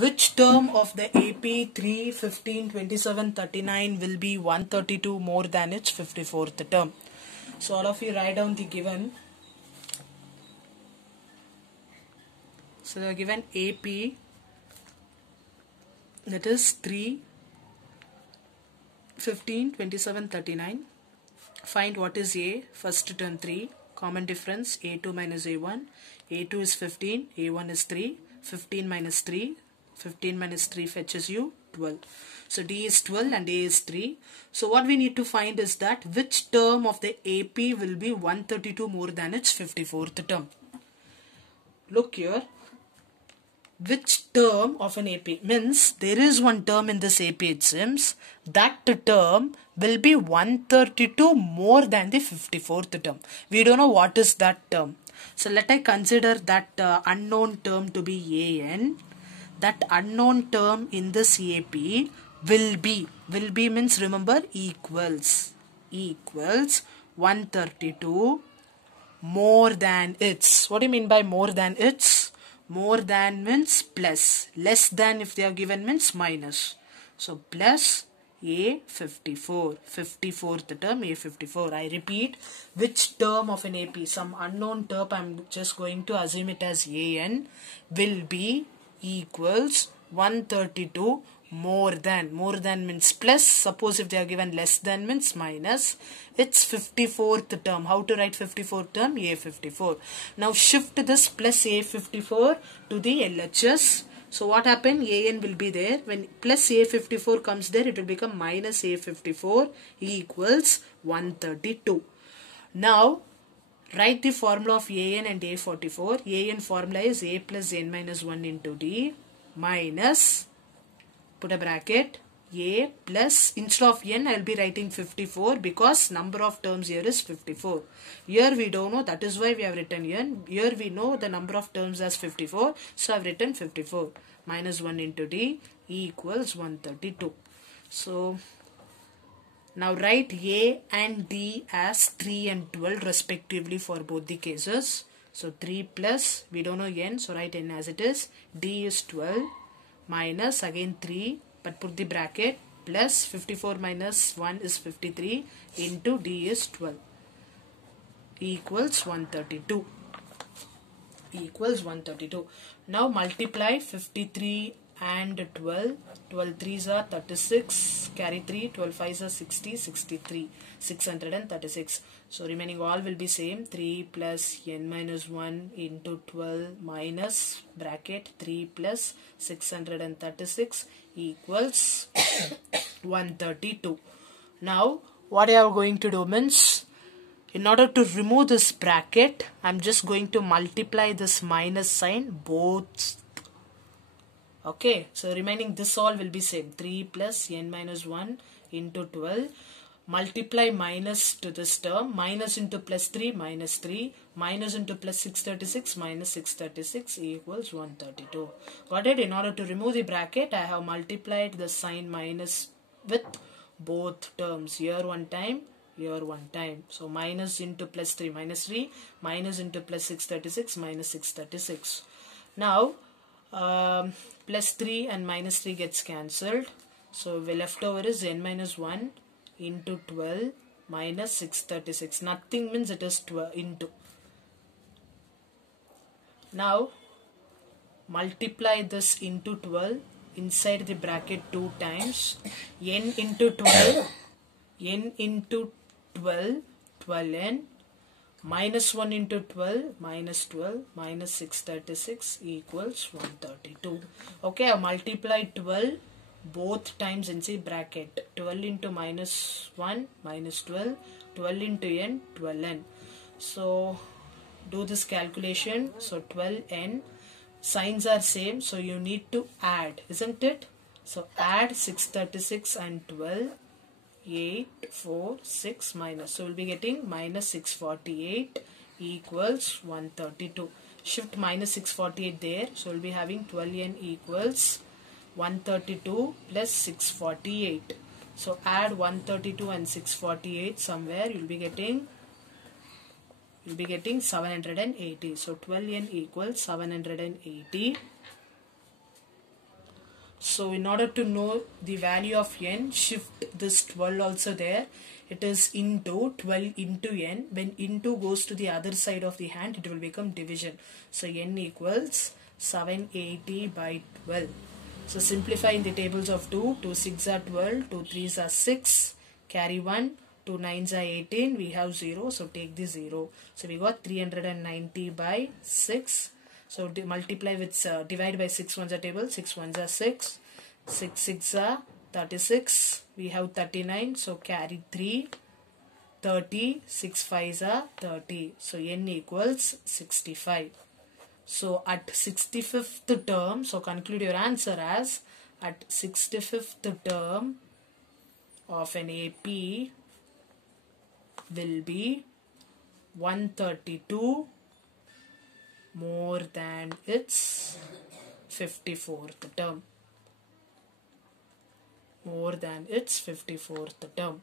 Which term of the AP 3, 15, 27, 39 will be 132 more than its 54th term? So all of you write down the given. So they are given AP, that is 3, 15, 27, 39. Find what is A, first term 3, common difference A2 minus A1. A2 is 15, A1 is 3, 15 minus 3, 15 minus 3 fetches you 12. So D is 12 and A is 3. So what we need to find is that which term of the AP will be 132 more than its 54th term. Look here. Which term of an AP means there is one term in this AP, it seems. That term will be 132 more than the 54th term. We don't know what is that term. So let I consider that unknown term to be AN. That unknown term in this AP will be means remember equals 132 more than its. What do you mean by more than its? More than means plus, less than if they are given means minus. So plus A54, 54th term A54. I repeat, which term of an AP, some unknown term, I'm just going to assume it as AN, will be equals 132 more than means plus. Suppose if they are given less than means minus. It's 54th term. How to write 54th term? A54. Now shift this plus A54 to the LHS. So what happened? AN will be there. When plus A54 comes there, it will become minus A54 equals 132. Now write the formula of AN and A44. AN formula is A plus N minus 1 into D minus, put a bracket, A plus, instead of N I will be writing 54 because number of terms here is 54. Here we don't know, that is why we have written N. Here we know the number of terms as 54. So I have written 54 minus 1 into D equals 132. So now write A and D as 3 and 12 respectively for both the cases. So 3 plus, we don't know N, so write N as it is. D is 12 minus again 3, but put the bracket, plus 54 minus 1 is 53 into D is 12 equals 132. Now multiply 53 and 12. 12 3s are 36, carry 3, 12 5s are 60, 63, 636. So remaining all will be same. 3 plus n minus 1 into 12 minus bracket 3 plus 636 equals 132. Now what I am going to do means, in order to remove this bracket, I am just going to multiply this minus sign both. Okay, so remaining this all will be same. 3 plus n minus 1 into 12. Multiply minus to this term. Minus into plus 3, minus 3. Minus into plus 636, minus 636 equals 132. Got it? In order to remove the bracket, I have multiplied the sign minus with both terms. Here one time, here one time. So minus into plus 3, minus 3. Minus into plus 636, minus 636. Now, plus 3 and minus 3 gets cancelled. So the leftover is n minus 1 into 12 minus 636. Nothing means it is 12 into. Now multiply this into 12 inside the bracket 2 times. N into 12, n into 12, 12n. Minus 1 into 12, minus 12, minus 636 equals 132. Okay, I multiplied 12 both times inside bracket. 12 into minus 1, minus 12, 12 into n, 12n. So do this calculation. So 12n, signs are same, so you need to add, isn't it? So add 636 and 12. 8, 4, 6 minus. So we'll be getting minus 648 equals 132. Shift minus 648 there. So we'll be having 12n equals 132 plus 648. So add 132 and 648 somewhere. You'll be getting 780. So 12n equals 780. So in order to know the value of n, shift this 12 also there. It is into 12 into n. When into goes to the other side of the hand, it will become division. So n equals 780 by 12. So simplify in the tables of 2. 2 6 are 12, 2 3s are 6, carry 1, 2 9s are 18, we have 0, so take the 0. So we got 390 by 6. So multiply with, divide by 6 ones are table, 6 ones are 6, 6 6 are 36, we have 39, so carry 3, 30, 6 5s are 30, so n equals 65. So at 65th term, so conclude your answer as at 65th term of an AP will be 132 more than its 54th term. More than its 54th term.